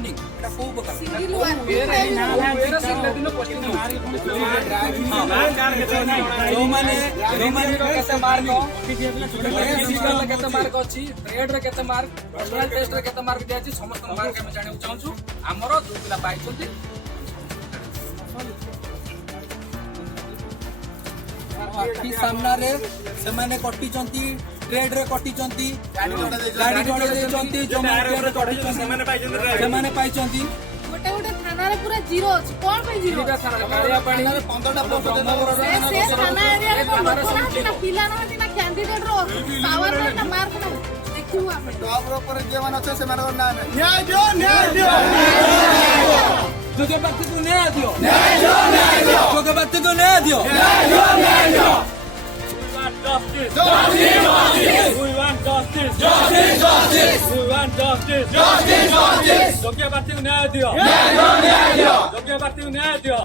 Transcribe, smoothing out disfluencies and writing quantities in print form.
Joining ଏଟା କୋଉ ପ୍ରକାର ଯୋଉମାନେ କେତେ ମାର୍କ ଅଛି ଟ୍ରେଡ୍ ରେ କେତେ ମାର୍କ पर्सनल टेस्ट रे केते मार्क दियाची समस्त मार्क हम जाने चाहूछु हमरो दो पिला पाइछंती आखि सामना रे से माने कटि चंती ट्रेड रे कटि चंती गाड़ी जोड़े देचंती जो मार्क रे कटि चंती से माने पाइछंती गोटे गोटे थाना रे पूरा जीरो अछि कोन पे जीरो थाना कालिया पानी रे 15टा पोस्ट से थाना एरिया रे कोन लोक ना पिला ना कैंडिडेट रो पावर ना मार्क ना टॉप ऊपर जे मान अछि से मान ना न्याय दियो जोगे बात को न्याय दियो जोगे बात को न्याय दियो We want justice. We want justice. जोगे बात को न्याय दियो जोगे बात को न्याय दियो